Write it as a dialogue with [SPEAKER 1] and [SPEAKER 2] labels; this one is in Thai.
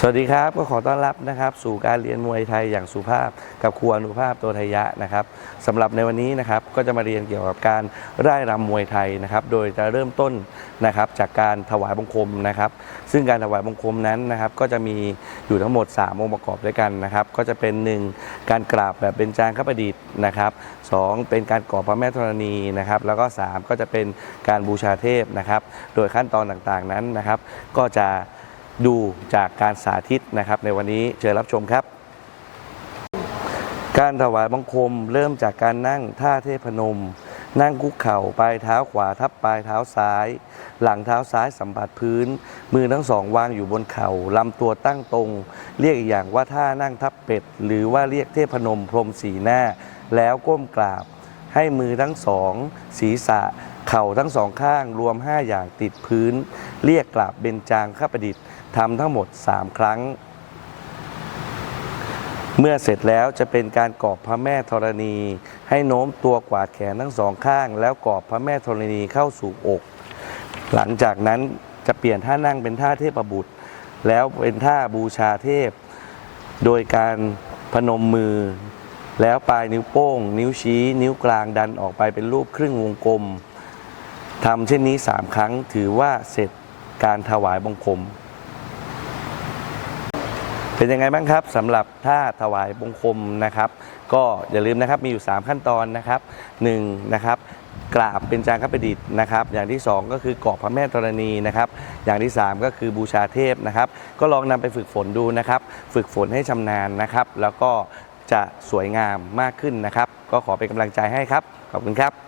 [SPEAKER 1] สวัสดีครับก็ขอต้อนรับนะครับ สู่การเรียนมวยไทยอย่างสุภาพกับครูอนุภาพตัวไทยะนะครับสำหรับในวันนี้นะครับก็จะมาเรียนเกี่ยวกับการร่ายรำมวยไทยนะครับ โดยจะเริ่มต้นนะครับจากการถวายบังคมนะครับ ซึ่งการถวายบังคมนั้นนะครับ ก็จะมีอยู่ทั้งหมด 3 องค์ประกอบด้วยกันนะครับ ก็จะเป็น 1 การกราบแบบเป็นจางขประดิษฐ์นะครับสองเป็นการกราบพระแม่ธรณีนะครับ แล้วก็ 3 ก็จะเป็นการบูชาเทพนะครับ โดยขั้นตอนต่างๆนั้นนะครับ ก็จะ ดูจากการสาธิตนะครับในวันนี้เชิญรับชมครับ การถวายบังคมเริ่มจากการนั่งท่าเทพนม นั่งคุกเข่าปลายเท้าขวาทับปลายเท้าซ้าย หลังเท้าซ้ายสัมผัสพื้น มือทั้งสองวางอยู่บนเข่าลำตัวตั้งตรง เรียกอีกอย่างว่าท่านั่งทับเป็ด หรือว่าเรียกเทพนมพรมสีหน้า แล้วก้มกราบ ให้มือทั้งสอง ศีรษะ เข่าทั้งสองข้างรวม 5 อย่างติดพื้น เรียกกราบเบญจางข้าประดิษฐ์ทำทั้งหมด 3 ครั้ง เมื่อเสร็จแล้วจะเป็นการกอบพระแม่ธรณี ให้โน้มตัวกวาดแขนทั้งสองข้าง แล้วกอบพระแม่ธรณีเข้าสู่อก หลังจากนั้นจะเปลี่ยนท่านั่งเป็นท่าเทพบุตร แล้วเป็นท่าบูชาเทพ โดยการพนมมือ แล้วปลายนิ้วโป้ง นิ้วชี้ นิ้วกลางดันออกไปเป็นรูปครึ่งวงกลม ทำเช่นนี้สามครั้งถือว่าเสร็จการถวายบังคม เป็นยังไงบ้างครับสำหรับท่าถวายบังคมนะครับ ก็อย่าลืมนะครับมีอยู่ 3 ขั้นตอนนะครับ1นะครับกราบเป็นจางคประดิษฐ์นะครับ อย่างที่ 2 ก็คือกรอบพระแม่ธรณีนะครับ อย่างที่ 3 ก็คือบูชาเทพนะครับ ก็ลองนำไปฝึกฝนดูนะครับ ฝึกฝนให้ชำนาญนะครับ แล้วก็จะสวยงามมากขึ้นนะครับ ก็ขอเป็นกำลังใจให้ครับ ขอบคุณครับ